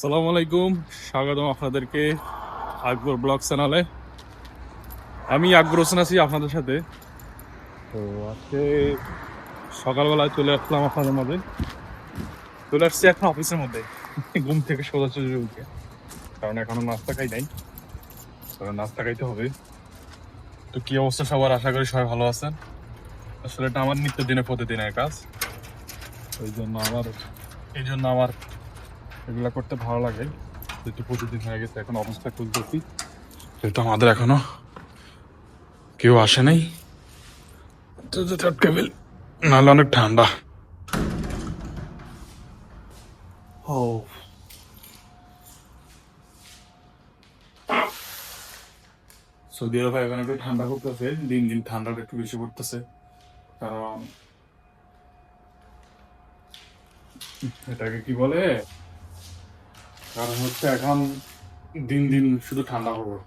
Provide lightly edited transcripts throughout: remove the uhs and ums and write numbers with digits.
আসসালামু আলাইকুম, স্বাগতম আপনাদেরকে আকবর ব্লগ চ্যানেলে। আমি আকবর হোসেন আছি আপনাদের সাথে। তো আজকে সকালবেলায় চলে আসলাম আপনাদের মাঝে। চলে আসছি এখন অফিসের মধ্যে, ঘুম থেকে সোজাসুজি উঠে, কারণ এখনো নাস্তা খাই নাই। তো নাস্তা খাইতে হবে। তো কি অবস্থা সবার, আশা করি সবাই ভালো আছেন। আসলে এটা আমার নিত্যদিনের প্রতিদিনের কাজ, এই জন্য আমার এগুলা করতে ভালো লাগে। যেহেতু প্রতিদিন হয়ে গেছে, এখন অবস্থা খুলতেছি, যেহেতু আমাদের এখনো কেউ আসে নাই। তো টেবিল নাহলে অনেক ঠান্ডা। ও, সৌদি আরবে এখন একটু ঠান্ডা পড়তেছে, দিন দিন ঠান্ডাটা একটু বেশি পড়তেছে। কারণ এটাকে কি বলে, কারণ হচ্ছে এখন দিন দিন শুধু ঠান্ডা পড়বে।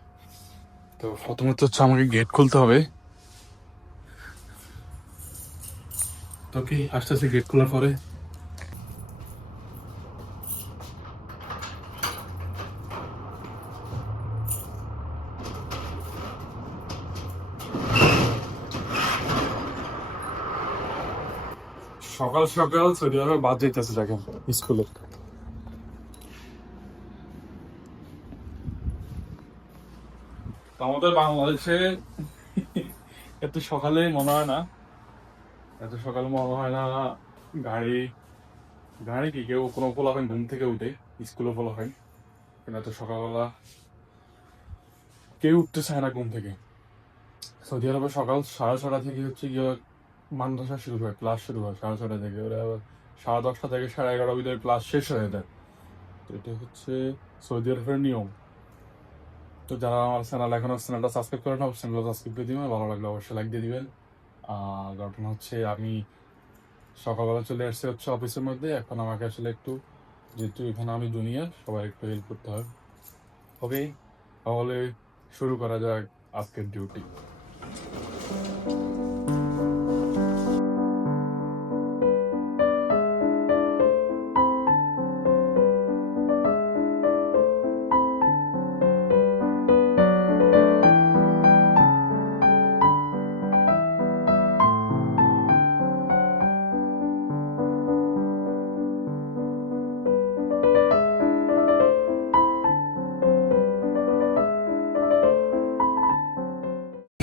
তো প্রথমত হচ্ছে আমাকে গেট খুলতে হবে। তো কি আসতেছে গেট খোলার পরে। সকাল সকাল সৌদি আরবে বাদ যাইতেছে দেখেন স্কুলে। আমাদের বাংলাদেশে এত সকালে মনে হয় না, এত সকালে মনে হয় না গাড়ি গাড়ি কি কেউ কোনো পোলাপান ঘুম থেকে উঠে, স্কুলে পোলাপান। কিন্তু এত সকালবেলা কেউ উঠতে চায় না ঘুম থেকে। সৌদি আরবে সকাল 6:30 থেকে হচ্ছে গিয়ে মাদ্রাসা শুরু হয়, ক্লাস শুরু হয় 6:30 থেকে। ওরা আবার 10:30 থেকে 11:30 ভিতরে ক্লাস শেষ হয়ে যায়। তো এটা হচ্ছে সৌদি আরবের নিয়ম। তো যারা আমার চ্যানেলটা সাবস্ক্রাইব করেন, চ্যানেলটা সাবস্ক্রাইব করে দিবেন, ভালো লাগলে অবশ্যই লাইক দিয়ে দিবেন। আর ঘটনা হচ্ছে আমি সকালবেলা চলে আসছি হচ্ছে অফিসের মধ্যে। এখন আমাকে আসলে একটু, যেহেতু এখানে আমি জুনিয়র, সবাই একটু হেল্প করতে হয়। ওকে, তাহলে শুরু করা যাক আজকের ডিউটি।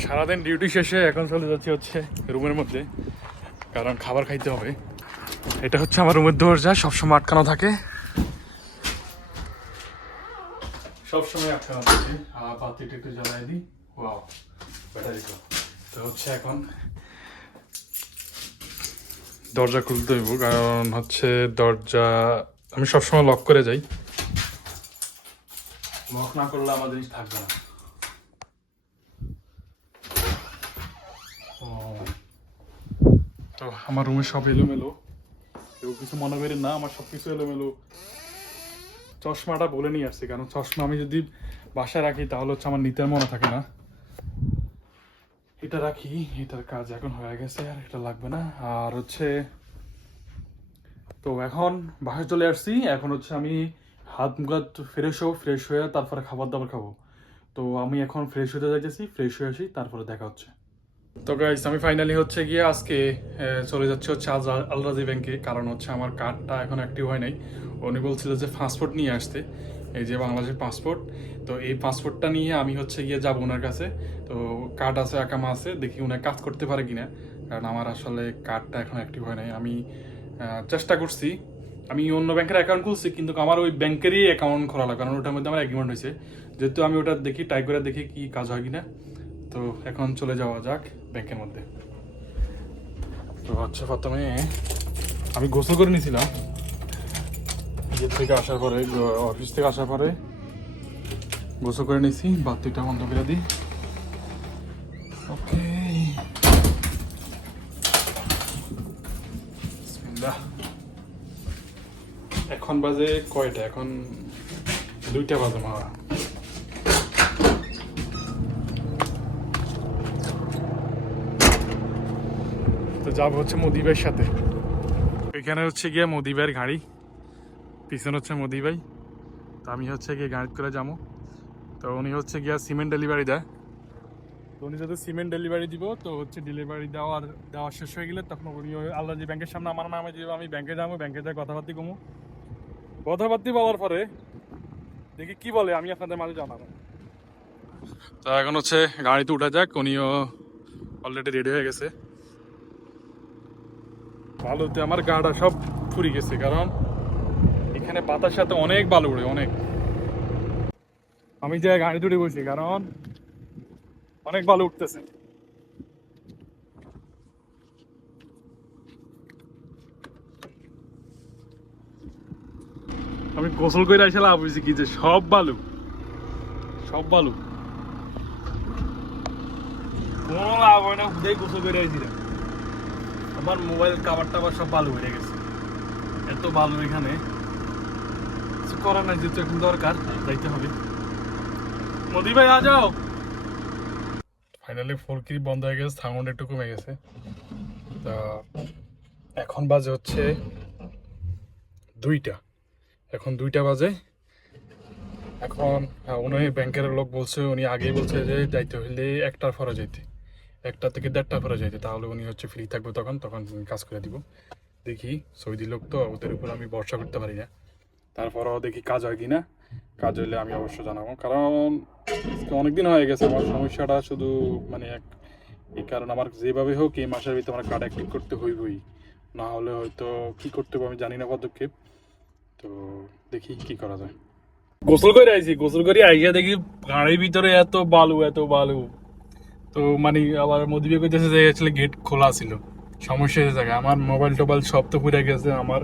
সারাদিন ডিউটি শেষে এখন চলে যাচ্ছি হচ্ছে রুমের মধ্যে, কারণ খাবার খাইতে হবে। এটা হচ্ছে আমার রুমের দরজা, সবসময় আটকানো থাকে, সবসময় আটকানো থাকে। আর বাতিটা একটু জ্বালাই দিই। ওয়াও, ব্যাটারি তো হচ্ছে এখন দরজা খুলতে হইব, কারণ হচ্ছে দরজা আমি সবসময় লক করে যাই। লক না করলে আমার জিনিস থাকবে না। তো আমার রুমে সব এলোমেলো, কেউ কিছু মনে করেন না, আমার সব কিছু এলোমেলো। চশমাটা বলে নিয়ে আসছি, কারণ চশমা আমি যদি বাসায় রাখি তাহলে হচ্ছে আমার নিতে মনে থাকে না। এটা রাখি, এটার কাজ এখন হয়ে গেছে, আর এটা লাগবে না। আর হচ্ছে তো এখন বাসায় চলে আসছি। এখন হচ্ছে আমি হাত মুখ ফ্রেশ হয়ে তারপরে খাবার দাবার খাবো। তো আমি এখন ফ্রেশ হতে যাইতেছি, ফ্রেশ হয়ে আসি, তারপরে দেখা হচ্ছে। তো গাইস, আমি ফাইনালি হচ্ছে গিয়ে আজকে চলে যাচ্ছি হচ্ছে আজ আল রাজি ব্যাংকে, কারণ হচ্ছে আমার কার্ডটা এখন অ্যাক্টিভ হয় নাই। উনি বলছিল যে পাসপোর্ট নিয়ে আসতে, এই যে বাংলাদেশের পাসপোর্ট। তো এই পাসপোর্টটা নিয়ে আমি হচ্ছে গিয়ে যাবো ওনার কাছে। তো কার্ড আছে, একামা আছে, দেখি উনি কাজ করতে পারে কিনা, কারণ আমার আসলে কার্ডটা এখন অ্যাক্টিভ হয় নাই। আমি চেষ্টা করছি, আমি অন্য ব্যাংকের অ্যাকাউন্ট খুলছি, কিন্তু আমার ওই ব্যাংকেরই অ্যাকাউন্ট খোলা লাগে, কারণ ওটার মধ্যে আমার এগ্রিমেন্ট হয়েছে। যেহেতু আমি ওটা দেখি, ট্রাই করে দেখি কি কাজ হয় কিনা। তো এখন চলে যাওয়া যাক ব্যাংকের মধ্যে। তো হচ্ছে প্রথমে আমি গোসল করে নিয়েছিলাম ইয়ের থেকে আসার পরে, অফিস থেকে আসার পরে গোসল করে নিয়েছি। বাতিটা বন্ধ করে দিই। ওকে, এখন বাজে কয়টা? এখন 2টা বাজে মা। তো যাবো হচ্ছে মোদি ভাইয়ের সাথে। এখানে হচ্ছে গিয়ে মোদি ভাইয়ের গাড়ি, পিছনে হচ্ছে মোদি ভাই। আমি হচ্ছে গিয়ে গাড়ি করে যাবো। তো উনি হচ্ছে গিয়া সিমেন্ট ডেলিভারি দেয়। তো উনি যদি সিমেন্ট ডেলিভারি দিব তো হচ্ছে ডেলিভারি দেওয়া শেষ হয়ে গেলে তখন উনি আল্লাহ যে ব্যাংকের সামনে আমার নামে দিব, আমি ব্যাংকে যাবো, ব্যাংকে যাই কথাবার্তি কমু। কথাবার্তি বলার পরে দেখি কি বলে, আমি আপনাদের মাঝে জানাবো। তো এখন হচ্ছে গাড়িতে উঠা যাক, উনিও অলরেডি রেডি হয়ে গেছে। বালুতে আমার গাটা সব ফুরি গেছে, কারণ এখানে বাতার সাথে অনেক বালু উড়ে, অনেক। আমি যে গাড়ি উঠে বসি কারণ অনেক বালু উঠতেছে। আমি গোসল করে আসলে বুঝছি কি যে সব বালু, সব বালু, কোনো লাভ হয় না। উঠেই গোসল করে আইছি, আমার মোবাইল কাভার টাভার সব বালু হয়ে গেছে। এত বালু এখানে, কিছু করার নাই, যেহেতু এখন দরকার যাইতে হবে। মোদি ভাই আ যাও। ফাইনালি ফুলকি বন্ধ হয়ে গেছে, সাউন্ড একটু কমে গেছে। তা এখন বাজে হচ্ছে 2টা, এখন 2টা বাজে। এখন উনি ব্যাংকের লোক বলছে, উনি আগেই বলছে যে যাইতে হইলে 1টার পরে যাইতে, 1টা থেকে 1:30 পরে যাইতে, তাহলে উনি হচ্ছে ফ্রি থাকবে, তখন উনি কাজ করে দিব। দেখি সৌদি লোক তো, ওদের উপর আমি ভরসা করতে পারি না। তারপরেও দেখি কাজ হয় কি না, কাজ হইলে আমি অবশ্য জানাবো। কারণ অনেকদিন হয়ে গেছে আমার সমস্যাটা, শুধু মানে এই কারণ আমার যেভাবে হোক এই মাসের ভিতরে আমার কার্ড অ্যাক্টিভ করতে হইবই, না হলে হয়তো কি করতে হবে আমি জানি না পদক্ষেপ। তো দেখি কি করা যায়। গোসল করে আইছি, গোসল করে আইয়া দেখি গাড়ির ভিতরে এত বালু, এত বালু। তো মানে আবার মোদিবে কইতেছে যে আসলে গেট খোলা ছিল, সমস্যা হয়ে থাকে। আমার মোবাইল টোবাইল সব তো পুড়ে গেছে, আমার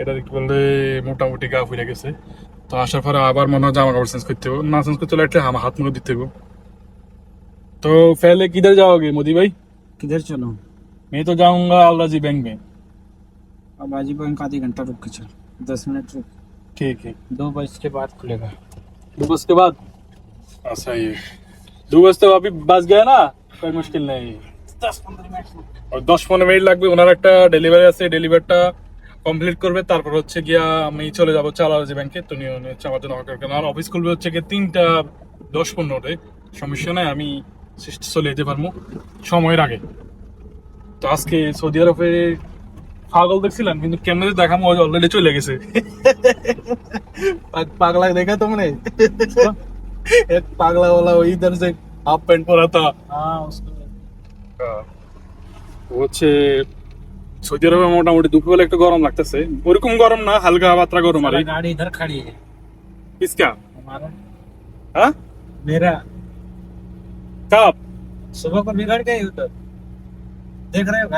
এটা কি বলে মোটামুটি গা পুড়ে গেছে। তো আসার পরে আবার মনে হয় জামা কাপড় চেঞ্জ করতে হবে, না চেঞ্জ করতে হলে একটা আমার হাত মুখে দিতে হবে। तो पहले किधर जाओगे मोदी भाई? किधर चलो? मैं तो जाऊंगा अल्लाजी बैंक में। अब आजी बैंक आधी घंटा रुक के चल, 10 मिनट रुक। ठीक है, 2 बजे के बाद खुलेगा। 2 बजे के बाद? ऐसा ही है, 2 बजे तो अभी बस गया ना, कोई मुश्किल नहीं। 10-15 मिनट रुक। और 10-15 মিনিট লাগবে, ওনার একটা ডেলিভারি আছে, ডেলিভারিটা কমপ্লিট করবে, তারপর হচ্ছে গিয়া আমি চলে যাবো চালাজি ব্যাংকে। তো উনি হচ্ছে আমার জন্য অপেক্ষা করবেন। আর অফিস খুলবে হচ্ছে গিয়ে 3টা 10-15-তে, সমস্যা নাই, আমি চলে যেতে পারবো সময়ের আগে। তো আজকে সৌদি আরবে পাগল দেখছিলাম, কিন্তু কেমনে দেখামো অলরেডি চলে গেছে। पागला देखा तुमने? एक पागला वाला वो इधर से হাফ প্যান্ট পরা তা हाँ उसको হচ্ছে সৌদি আরবে মোটামুটি দুপুরবেলা একটু গরম লাগতেছে, ওরকম গরম না, হালকা পাতলা গরম। আর साला गाड़ी इधर खड़ी है কিসকা? हमारा, হ্যাঁ मेरा। কাপ सुबह को बिगड़ गई उधर, देख रहे हो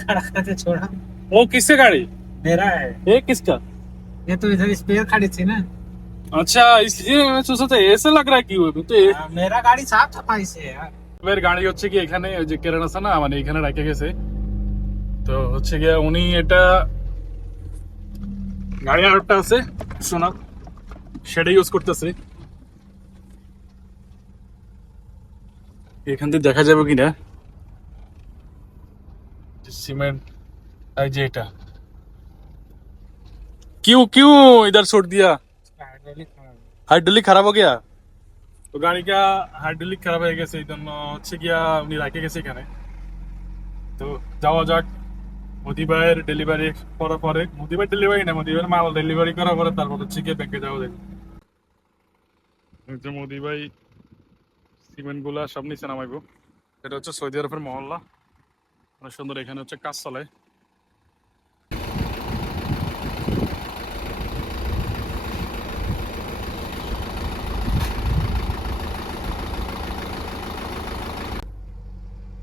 खड़ा करके छोड़ा। वो किससे गाड़ी? मेरा है ये किसका? ये तो इधर स्पेयर खड़ी थी ना। अच्छा, इसलिए मैं सोचा था ऐसा लग रहा है कि वो तो मेरा गाड़ी साफ सफाई से है यार। এর গাড়ি হচ্ছে কি এখানে ওই যে কেরান আছে না, মানে এখানে রেখে গেছে। তো হচ্ছে গিয়ে উনি এটা গাড়ি আরেকটা আছে সোনা, সেটা ইউজ করতেছে। এখান থেকে দেখা যাবে কিনা सीमेंट, आई जे এটা क्यों क्यों इधर छोड़ दिया? हाइड्रोलिक खराब हो गया। তো গাড়ি কা হাইড্রোলিক খারাপ হয়ে গেছে, এই জন্য হচ্ছে গিয়া উনি রেখে গেছে এখানে। তো যাওয়া যাক, মোদি ভাইয়ের ডেলিভারি করার পরে, মোদি ভাই ডেলিভারি না, মোদি ভাইয়ের মাল ডেলিভারি করার পরে তারপর হচ্ছে গিয়ে ব্যাংকে যাওয়া যাবে। যে মোদি ভাই সিমেন্ট গুলা সব নিচে নামাইবো। এটা হচ্ছে সৌদি আরবের মহল্লা, অনেক সুন্দর, এখানে হচ্ছে কাজ চলে।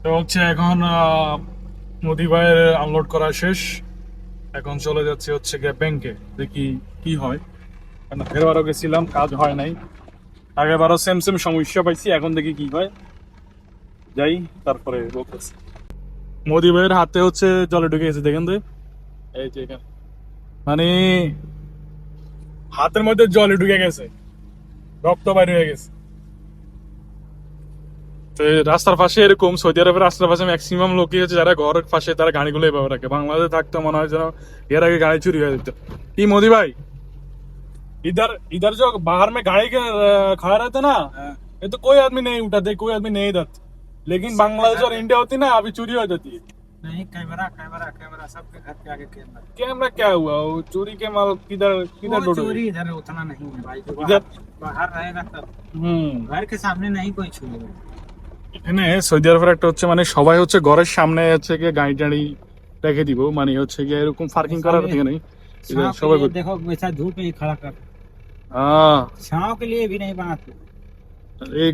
তো হচ্ছে এখন মোদি ভাইয়ের আনলোড করা শেষ, এখন চলে যাচ্ছে হচ্ছে গিয়ে ব্যাংকে, দেখি কি হয়। কারণ আগেরবারও গেছিলাম, কাজ হয় নাই, আগেরবারও সেম সেম সমস্যা পাইছি, এখন দেখি কি হয়, যাই তারপরে বলতেছি। মোদি ভাইয়ের হাতে হচ্ছে জলে ঢুকে গেছে, দেখেন তো এই যে এখানে, মানে হাতের মধ্যে জলে ঢুকে গেছে, রক্ত বাইরে হয়ে গেছে। তো রাস্তার পাশে এরকম, সৌদি আরবের রাস্তার পাশে ম্যাক্সিমাম লোকই হচ্ছে যারা ঘরের পাশে তারা গাড়িগুলো এভাবে রাখে। বাংলাদেশে থাকতো মনে হয় যেন এর আগে গাড়ি চুরি হয়ে যেত। কি মোদি ভাই, इधर इधर जो बाहर में गाड़ी के खड़ा रहता ना, हाँ। ये तो कोई आदमी नहीं उठाते, कोई आदमी नहीं इधर। लेकिन बांग्लादेश और इंडिया होती ना, अभी चोरी हो जाती है। नहीं, कैमरा कैमरा कैमरा सबके घर के आगे कैमरा। कैमरा क्या हुआ, वो चोरी के माल किधर किधर वो ढूंढोगे? चोरी इधर उतना नहीं है भाई, जो इधर बाहर रहेगा तब घर के सामने नहीं कोई छुएगा। এখানে সৌদি আরবের একটা হচ্ছে মানে সবাই হচ্ছে ঘরের সামনে হচ্ছে গিয়ে গাড়ি টাড়ি রেখে দিব, মানে হচ্ছে গিয়ে এরকম পার্কিং করার থেকে নেই छाँव के সবাই लिए देखो वैसा धूप में ही खड़ा कर, হ্যাঁ छाँव के लिए भी नहीं बनाते। এই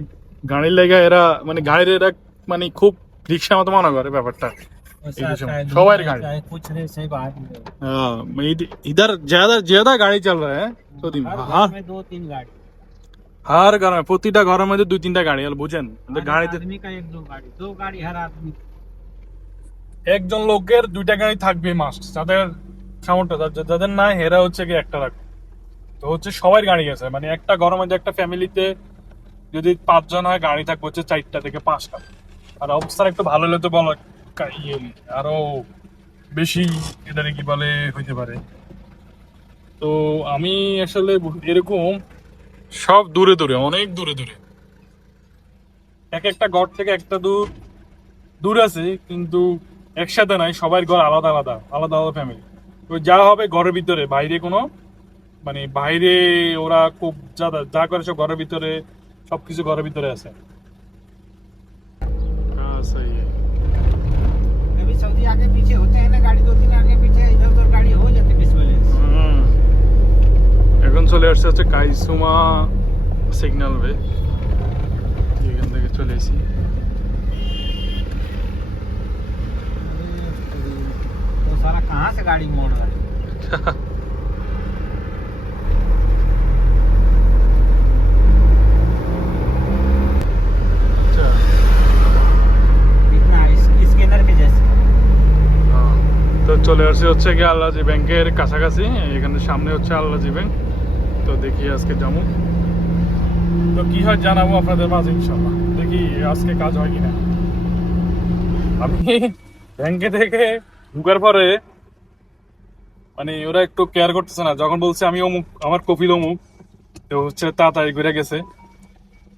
গাড়ির লেগে এরা মানে গাড়ির এরা মানে খুব রিক্সা মতো মনে করে ব্যাপারটা। वैसा इधर से- चाहे सवारी धूप में, गाड़ी। चाहे कुछ रहे सही बात नहीं है। हाँ इधर ज्यादा ज्यादा गाड़ी चल रहा है সৌদি हर हाँ घर में 2-3 गाड़ी, হার ঘরে প্রতিটা ঘরের মধ্যে 2-3টা গাড়ি আর বুঝেন हर গাড়িতে आदमी का 1-2 गाड़ी, 2 गाड़ी हर आदमी। একজন লোকের 2টা গাড়ি থাকবে মাস্ট, যাদের সামর্থ্য যাদের নাই এরা হচ্ছে কি একটা রাখবে। তো হচ্ছে সবার গাড়ি আছে, মানে একটা ঘরের মধ্যে একটা ফ্যামিলিতে যদি 5 জন হয় গাড়ি থাকবে হচ্ছে 4টা থেকে 5টা। আর অবস্থা একটু ভালো হলে তো বলো ইয়ে আরো বেশি এটারে কি বলে হইতে পারে। তো আমি আসলে এরকম সব দূরে দূরে, অনেক দূরে দূরে, এক একটা ঘর থেকে একটা দূর দূর আছে, কিন্তু একসাথে নাই, সবার ঘর আলাদা আলাদা আলাদা আলাদা ফ্যামিলি। তো যা হবে ঘরের ভিতরে, বাইরে কোনো মানে বাইরে ওরা খুব যা করে সব ঘরের ভিতরে, সবকিছু ঘরের ভিতরে আছে। कभी सऊदी आगे पीछे होते हैं ना गाड़ी, 2-3 आगे पीछे इधर उधर गाड़ी हो जाती है किस वजह से। এখন চলে আসছে হচ্ছে কাইসুমা সিগন্যাল ওয়ে, এখান থেকে চলে এসেছি। तो सारा कहाँ से गाड़ी मोड़ रहा है। আচ্ছা इतना स्कैनर के जैसे। তো চলে আসছে হচ্ছে গিয়ে আল্লাহজি ব্যাংকের কাছাকাছি, এখানে সামনে হচ্ছে আল্লাহজি ব্যাংক। তো দেখি আজকে যাবো, তো কি হয় জানাবো আপনাদের মাঝে ইনশাল্লাহ। দেখি আজকে কাজ হয় কিনা। আমি ব্যাংকে থেকে ঢুকার পরে মানে ওরা একটু কেয়ার করতেছে না, যখন বলছে আমি অমুক আমার কপিল অমুক, তো হচ্ছে তাড়াতাড়ি ঘুরে গেছে।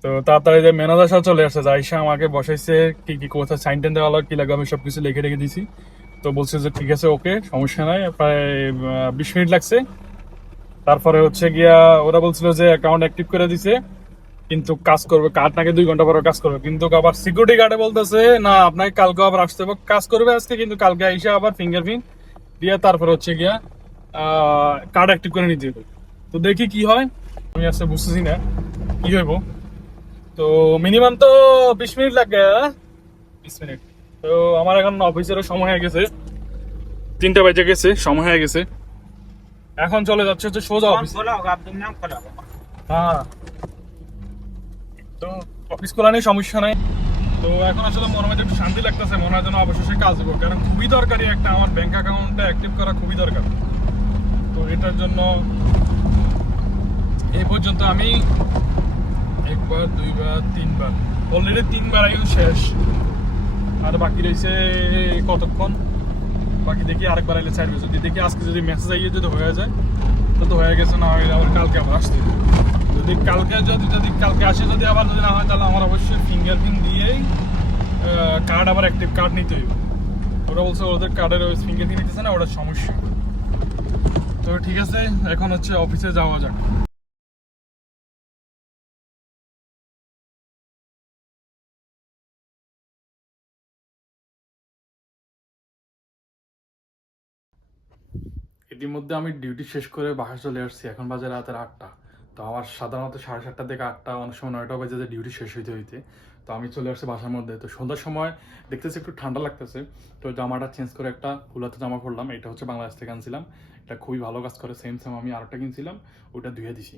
তো তাড়াতাড়ি যে ম্যানেজার সাথে চলে আসছে, আইসা আমাকে বসাইছে, কি কি কোথায় সাইন টেন দেওয়া লাগবে, কি লাগবে আমি সবকিছু লিখে রেখে দিয়েছি। তো বলছে যে ঠিক আছে ওকে সমস্যা নাই, প্রায় 20 মিনিট লাগছে। তারপরে হচ্ছে গিয়া ওরা বলছিল যে অ্যাকাউন্ট অ্যাক্টিভ করে দিছে, কিন্তু কাজ করবে, কার্ড নাকি 2 ঘন্টা পরে কাজ করবে। কিন্তু আবার সিকিউরিটি গার্ডে বলতেছে না আপনাকে কালকে আবার আসতে হবে, কাজ করবে আজকে, কিন্তু কালকে এসে আবার ফিঙ্গারপ্রিন্ট দিয়ে তারপরে হচ্ছে গিয়া কার্ড অ্যাক্টিভ করে নিতে হবে। তো দেখি কি হয়, আমি আসতে বুঝতেছি না কি হইব। তো মিনিমাম তো 20 মিনিট লাগবে, 20 মিনিট। তো আমার এখন অফিসেরও সময় হয়ে গেছে, 3টা বেজে গেছে, সময় হয়ে গেছে। এখন চলে যাচ্ছে হচ্ছে সোজা कौन অফিস। खोला होगा, अब्दुल नाम खोला होगा। হ্যাঁ তো অফিস খোলা নেই, সমস্যা নাই। তো এখন আসলে মনে হয় একটু শান্তি লাগতেছে, মনে হয় যেন অবশেষে কাজ দেবো, কারণ খুবই দরকারি একটা আমার ব্যাংক অ্যাকাউন্টটা অ্যাক্টিভ করা খুবই দরকার। তো এটার জন্য এই পর্যন্ত আমি 1বার 2বার 3বার অলরেডি 3বার আইও শেষ, আর বাকি রয়েছে কতক্ষণ, বাকি দেখি আরেকবার আইলে ছাড়বে। যদি দেখি আজকে যদি মেসেজ আইয়ে যদি হয়ে যায় তো হয়ে গেছে, না হলে আবার কালকে আবার আসতে হবে। যদি কালকে যদি কালকে আসে, যদি আবার যদি না হয় তাহলে আমার অবশ্যই ফিঙ্গারপ্রিন্ট দিয়েই কার্ড আবার অ্যাক্টিভ কার্ড নিতে হইব। ওরা বলছে ওদের কার্ডের ওই ফিঙ্গারপ্রিন্ট নিতেছে না, ওটা সমস্যা। তো ঠিক আছে, এখন হচ্ছে অফিসে যাওয়া যাক। ইতিমধ্যে আমি ডিউটি শেষ করে বাসা চলে আসছি, এখন বাজে রাতের 8টা। তো আমার সাধারণত 7:30 থেকে 8টা, অনেক সময় 9টা বাজে যে ডিউটি শেষ হইতে হইতে। তো আমি চলে আসছি বাসার মধ্যে। তো সন্ধ্যার সময় দেখতেছি একটু ঠান্ডা লাগতেছে, তো জামাটা চেঞ্জ করে একটা ফুলাতে জামা পরলাম। এটা হচ্ছে বাংলাদেশ থেকে আনছিলাম, এটা খুবই ভালো কাজ করে। সেম আমি আরেকটা কিনছিলাম, ওটা ধুয়ে দিছি।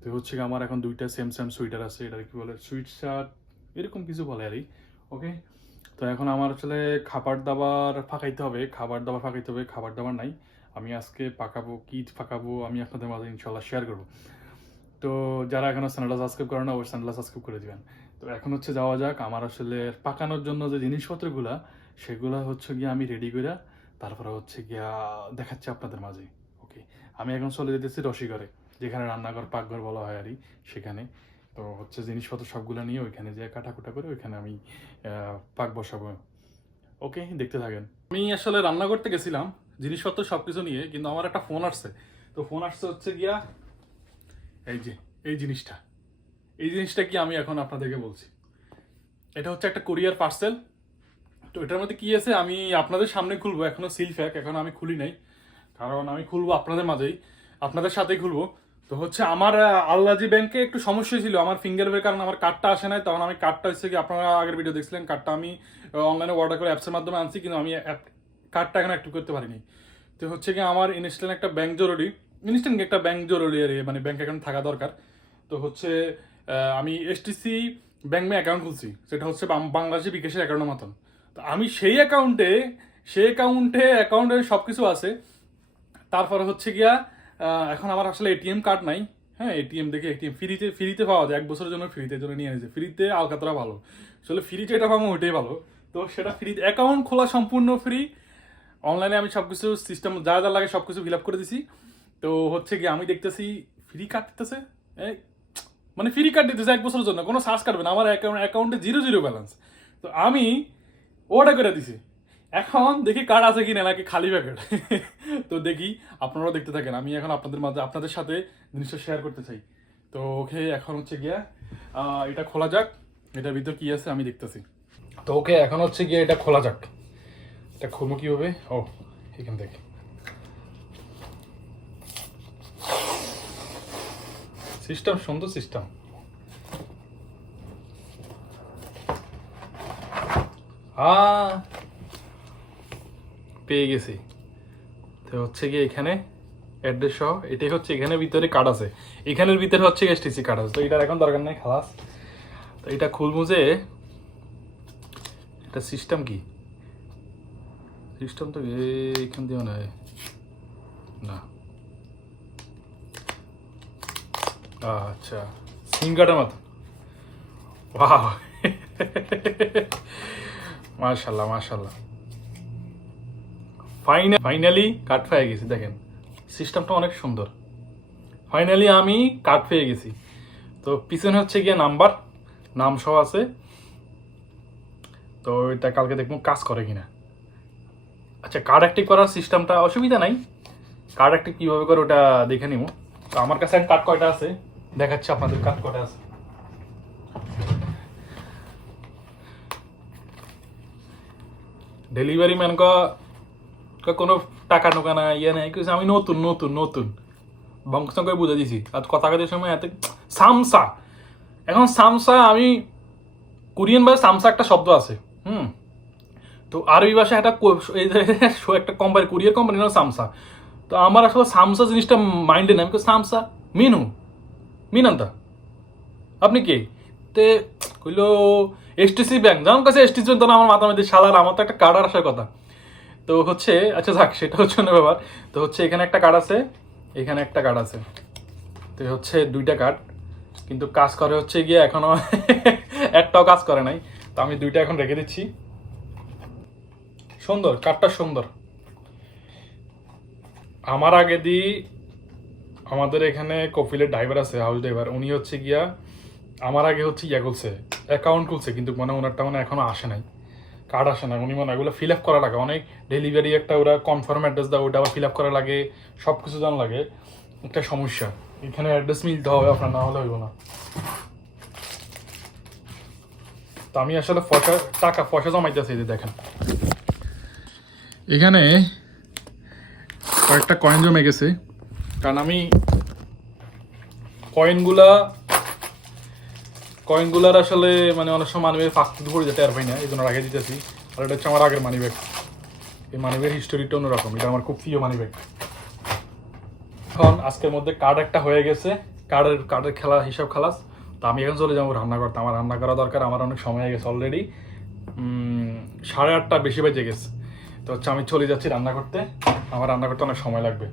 তো হচ্ছে আমার এখন 2টা সেম সোয়েটার আছে, এটা কি বলে সুইট শার্ট এরকম কিছু বলে আর ওকে। তো এখন আমার আসলে খাবার দাবার ফাঁকাইতে হবে, খাবার দাবার নাই। আমি আজকে পাকাবো, কি পাকাবো আমি আপনাদের মাঝে ইনশাল্লাহ শেয়ার করবো। তো যারা এখনো চ্যানেলটা সাবস্ক্রাইব করে না, ওই চ্যানেলটা সাবস্ক্রাইব করে দিবেন। তো এখন হচ্ছে যাওয়া যাক, আমার আসলে পাকানোর জন্য যে জিনিসপত্রগুলা সেগুলা হচ্ছে গিয়ে আমি রেডি করে তারপরে হচ্ছে গিয়া দেখাচ্ছি আপনাদের মাঝে। ওকে, আমি এখন চলে যেতেছি রসিঘরে। যেখানে রান্নাঘর পাকঘর বলা হয় আর কি, সেখানে। তো হচ্ছে জিনিসপত্র সবগুলো নিয়ে ওইখানে যে কাটাকুটা করে ওইখানে আমি পাক বসাবো। ওকে, দেখতে থাকেন। আমি আসলে রান্না করতে গেছিলাম জিনিসপত্র সব কিছু নিয়ে, কিন্তু আমার একটা ফোন আসছে। তো ফোন আসছে হচ্ছে গিয়া এই যে এই জিনিসটা কি আমি এখন আপনাদেরকে বলছি। এটা হচ্ছে একটা কোরিয়ার পার্সেল। তো এটার মধ্যে কি আছে আমি আপনাদের সামনে খুলবো, এখনো সিল প্যাক, এখনো আমি খুলি নাই, কারণ আমি খুলবো আপনাদের মাঝেই, আপনাদের সাথেই খুলবো। তো হচ্ছে আমার আল্লাজি ব্যাংকে একটু সমস্যা ছিল আমার ফিঙ্গারের কারণে আমার কার্ডটা আসে নাই, তখন আমি কার্ডটা হচ্ছে কি আপনারা আগের ভিডিও দেখছিলেন, কার্ডটা আমি অনলাইনে অর্ডার করে অ্যাপসের মাধ্যমে আনছি, কিন্তু আমি কার্ডটা এখন অ্যাক্টিভ করতে পারিনি। তো হচ্ছে কি আমার ইনস্ট্যান্ট একটা ব্যাংক জরুরি, আর মানে ব্যাংক অ্যাকাউন্ট থাকা দরকার। তো হচ্ছে আমি এসটিসি ব্যাংক অ্যাকাউন্ট খুলছি, সেটা হচ্ছে বাংলাদেশি বিকাশের অ্যাকাউন্টের মতন। তো আমি সেই অ্যাকাউন্টে সব কিছু আছে। তারপরে হচ্ছে গিয়া এখন আমার আসলে এটিএম কার্ড নাই। হ্যাঁ, এটিএম ফ্রিতে পাওয়া যায়, 1 বছরের জন্য ফ্রিতে জন্য নিয়ে নিয়েছে। ফ্রিতে আলকাতরা ভালো, আসলে ফ্রিতে এটা পাবো ওইটাই ভালো। তো সেটা ফ্রি, অ্যাকাউন্ট খোলা সম্পূর্ণ ফ্রি। অনলাইনে আমি সবকিছু সিস্টেম যা যা লাগে সবকিছু ফিল আপ করে দিছি। তো হচ্ছে কি আমি দেখতেছি ফ্রি কার্ড দিতেছে, মানে ফ্রি কার্ড দিতেছে 1 বছরের জন্য, কোনো চার্জ কাটবে না। আমার অ্যাকাউন্টে 0 ব্যালেন্স। তো আমি অর্ডার করে দিছি, এখন দেখি কার্ড আছে কিনা নাকি খালি প্যাকেট। তো দেখি, আপনারাও দেখতে থাকেন। আমি এখন আপনাদের সাথে জিনিসটা শেয়ার করতে চাই। তো ওকে, এখন হচ্ছে গিয়া এটা খোলা যাক, এটার ভিতর কি আছে আমি দেখতেছি। তো ওকে, এখন হচ্ছে গিয়া এটা খোলা যাক। এটা খুলবো কিভাবে? ও, এখান থেকে। সিস্টেম সুন্দর সিস্টেম। পেয়ে গেছি। তো হচ্ছে গিয়ে এখানে অ্যাড্রেস সহ এটাই হচ্ছে, এখানে ভিতরে কার্ড আছে, এখানের ভিতরে হচ্ছে এসটিসি কার্ড আছে। তো এটার এখন দরকার নেই, খালাস। তো এটা খুলবো যে এটা সিস্টেম কি, সিস্টেম তো এইখান দিয়ে মনে হয় না। আচ্ছা, সিম কার্ডের মতো। ওয়াও, মাশাল্লাহ মাশাল্লাহ, ফাইনালি কার্ড পেয়ে গেছি। দেখেন সিস্টেমটা অনেক সুন্দর। ফাইনালি আমি কার্ড পেয়ে গেছি। তো পিছনে হচ্ছে গিয়ে নাম সহ আছে। তো এটা কালকে দেখবো কাজ করে কিনা। আচ্ছা, কার্ড অ্যাক্টিভ করার সিস্টেমটা অসুবিধা নাই, কার্ড অ্যাক্টিভ কীভাবে করে ওটা দেখে নিব। তো আমার কাছে কার্ড কয়টা আছে দেখাচ্ছি আপনাদের, কার্ড কয়টা আছে। ডেলিভারি ম্যান কোনো টাকা টোকা না ইয়ে নাই, কিছু আমি নতুন বংশকে বুঝে দিছি। আর কথা কাজের সময় এত সামসা, এখন সামসা আমি কোরিয়ান ভাষায় সামসা একটা শব্দ আছে। তো আরবি ভাষায় একটা কোম্পানি, কোরিয়ার কোম্পানি না সামসা। তো আমার আসলে সামসা জিনিসটা মাইন্ডে নেই। আমি সামসা মিনান্তা আপনি কে? তে কইল এসটিসি ব্যাংক, যেমন কাছে এসটিসি ব্যাংক, আমার মাথার মধ্যে সালার আমার তো একটা কার্ড আসার কথা। তো হচ্ছে আচ্ছা যাক, সেটা হচ্ছে অন্য ব্যাপার। তো হচ্ছে এখানে একটা কার্ড আছে, এখানে একটা কার্ড আছে। তো হচ্ছে 2টা কার্ড, কিন্তু কাজ করে হচ্ছে গিয়ে এখনো একটাও কাজ করে নাই। তো আমি 2টা এখন রেখে দিচ্ছি। সুন্দর কার্ডটা, সুন্দর। আমার আগে আমাদের এখানে কপিলের ড্রাইভার আছে, হাউস ড্রাইভার, উনি হচ্ছে গিয়া আমার আগে হচ্ছে খুলছে, অ্যাকাউন্ট খুলছে, কিন্তু ওনারটা এখনো আসে নাই, কার্ড আসে না। উনি এগুলো ফিল আপ করা লাগে, অনেক ডেলিভারি একটা ওরা কনফার্ম অ্যাড্রেস দেয়, ওটা আবার ফিল আপ করা লাগে, সব কিছু জানা লাগে, একটা সমস্যা। এখানে অ্যাড্রেস মিলতে হবে আপনার, না হলে হইব না। তো আমি আসলে টাকা পয়সা জমাইতেছি, যে দেখেন এখানে কয়েকটা কয়েন জমে গেছে, কারণ আমি কয়েনগুলার আসলে মানে অনেক সময় মানিব্যাগ ফাঁকতে পড়ে যেতে আর পাই না, এই জন্য রাখে দিতেছি। আর এটা হচ্ছে আমার আগের মানিব্যাগ, এই মানিব্যাগ হিস্টোরিটা অন্যরকম, এটা আমার খুব প্রিয় মানিব্যাগ। এখন আজকের মধ্যে কার্ড একটা হয়ে গেছে, কার্ডের খেলা হিসাব খালাস। তো আমি এখন চলে যাবো রান্না করতে, আমার রান্না করা দরকার, আমার অনেক সময় হয়ে গেছে অলরেডি, 8:30 বেশি বেজে গেছে। তো হচ্ছে আমি চলে যাচ্ছি রান্না করতে, আমার রান্না করতে অনেক সময় লাগবে।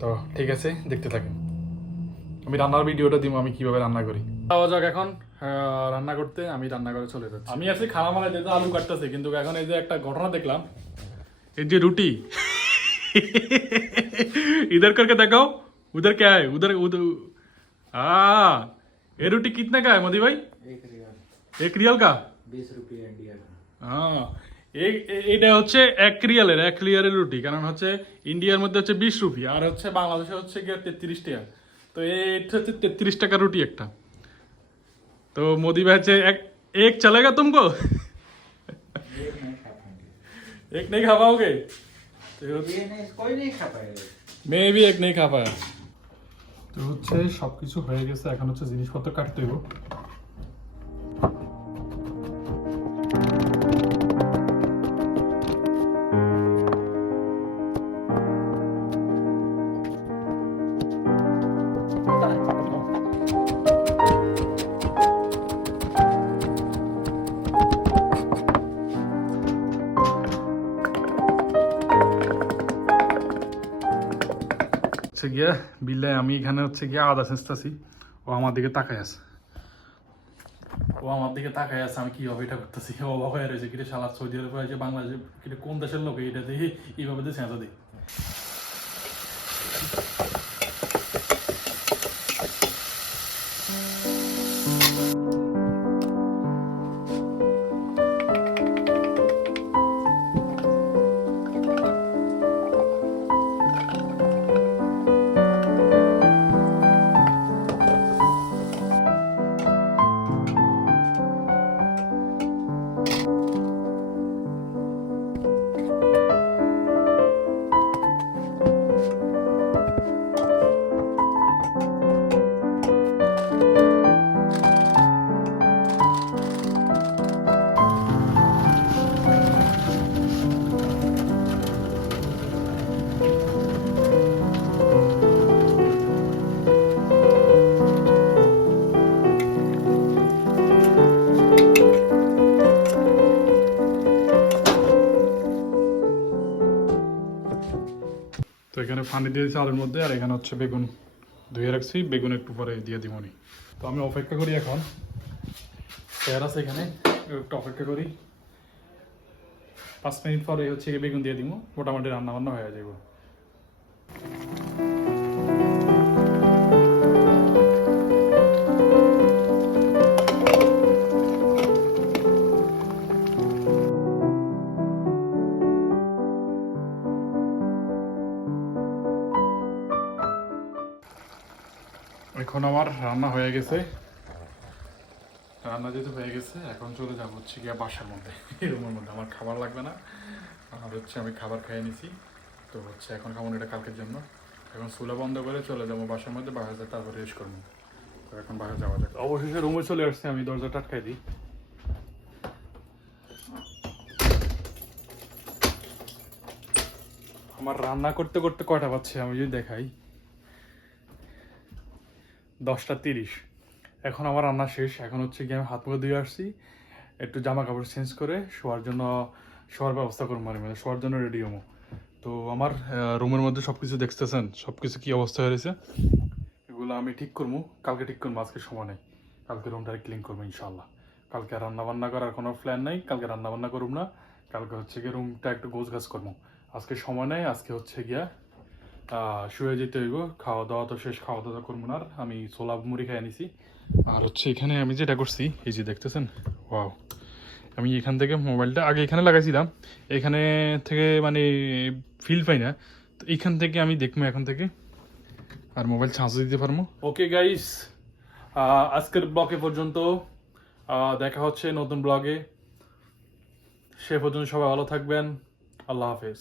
তো ঠিক আছে, দেখতে থাকেন, আমি রান্নার ভিডিওটা দিব আমি কিভাবে রান্না করি। যাওয়া যাক এখন রান্না করতে, আমি রান্না করে চলে যাচ্ছি। আমি আজকে খানা মানে যেতে আলু কাটতেছি, কিন্তু এখন এই যে একটা ঘটনা দেখলাম, এই যে রুটি ইধার করকে দেখাও, उधर क्या है उधर उधर ये रोटी कितने का है मोदी भाई? 1 रिয়াল का? 20 रुपये इंडिया का। হ্যাঁ এটা হচ্ছে 1 রিয়ালের রুটি, কারণ হচ্ছে ইন্ডিয়ার মধ্যে হচ্ছে 20 রুপি আর হচ্ছে বাংলাদেশে হচ্ছে গিয়ে 33 টাকা। তো এটা হচ্ছে 33 টাকা রুটি একটা। তো মোদি ভাই হচ্ছে এক চলেগা তুমকো? एक नहीं खा पाओगे? कोई नहीं खा पाएगा। मैं भी एक नहीं खा पाया। তো হচ্ছে সবকিছু হয়ে গেছে, এখন হচ্ছে জিনিসপত্র কাটতে হবে। হচ্ছে গিয়া বিল্লায় আমি এখানে হচ্ছে গিয়া আদা চেষ্টাছি, ও আমার দিকে তাকায় আছে, আমি কিভাবে এটা করতেছি, ও অবাক হয়ে রয়েছে, কিরে শালা সৌদি আরব হয়েছে বাংলাদেশে, কিরে কোন দেশের লোক এটা দেখি এইভাবে দিয়ে চেঁচা দিই। তো এখানে পানি দিয়ে দিচ্ছি আলুর মধ্যে, আর এখানে হচ্ছে বেগুন ধুয়ে রাখছি, বেগুন একটু পরে দিয়ে দিবনি। তো আমি অপেক্ষা করি, এখন চেয়ার আছে এখানে, একটু অপেক্ষা করি, 5 মিনিট পরে হচ্ছে বেগুন দিয়ে দিব, মোটামুটি রান্না বান্না হয়ে যাব। এখন আমার রান্না হয়ে গেছে, রান্না যেহেতু হয়ে গেছে এখন চলে যাবো হচ্ছে গিয়ে বাসার মধ্যে, রুমের মধ্যে। আমার খাবার লাগবে না, আর হচ্ছে আমি খাবার খেয়ে নিছি, তো হচ্ছে এখন খাবো না, এটা কালকের জন্য। এখন চুলা বন্ধ করে চলে যাবো বাসার মধ্যে, বাসায় তারপরে রেস্ট করবো। তো এখন বাসায় যাওয়া যাক। অবশেষে রুমে চলে আসছে, আমি দরজাটা আটকাই দিই। আমার রান্না করতে করতে কয়টা পাচ্ছে আমি যদি দেখাই, 10টা 30। এখন আমার রান্না শেষ, এখন হচ্ছে কি আমি হাত মুখে ধুয়ে আসছি, একটু জামা কাপড় চেঞ্জ করে শোয়ার ব্যবস্থা করবো, মানে শোয়ার জন্য রেডি হবো। তো আমার রুমের মধ্যে সব কিছু দেখতেছেন, সব কিছু কী অবস্থা হয়েছে, এগুলো আমি ঠিক করবো, কালকে ঠিক করবো, আজকে সময় নেই, কালকে রুমটা ক্লিন করবো ইনশাল্লাহ। কালকে রান্না বান্না করার কোনো প্ল্যান নাই, কালকে রান্না বান্না করবো না, কালকে হচ্ছে গিয়ে রুমটা একটু গোছ গাছ করবো। আজকে সময় নেই, আজকে হচ্ছে গিয়া শুয়ে যেতে হইব, খাওয়া দাওয়া তো শেষ, খাওয়া দাওয়া করবো না, আর আমি ছোলা মুড়ি খেয়ে নিছি। আর হচ্ছে এখানে আমি যেটা করছি, এই যে দেখতেছেন, ওয়াও, আমি এখান থেকে মোবাইলটা আগে এখানে লাগাইছিলাম, এখানে থেকে মানে ফিল পাই না, তো এইখান থেকে আমি দেখবো এখন থেকে, আর মোবাইল চার্জ দিতে পারবো। ওকে গাইস, আজকের ব্লগে পর্যন্ত, দেখা হচ্ছে নতুন ব্লগে, সে পর্যন্ত সবাই ভালো থাকবেন, আল্লাহ হাফেজ।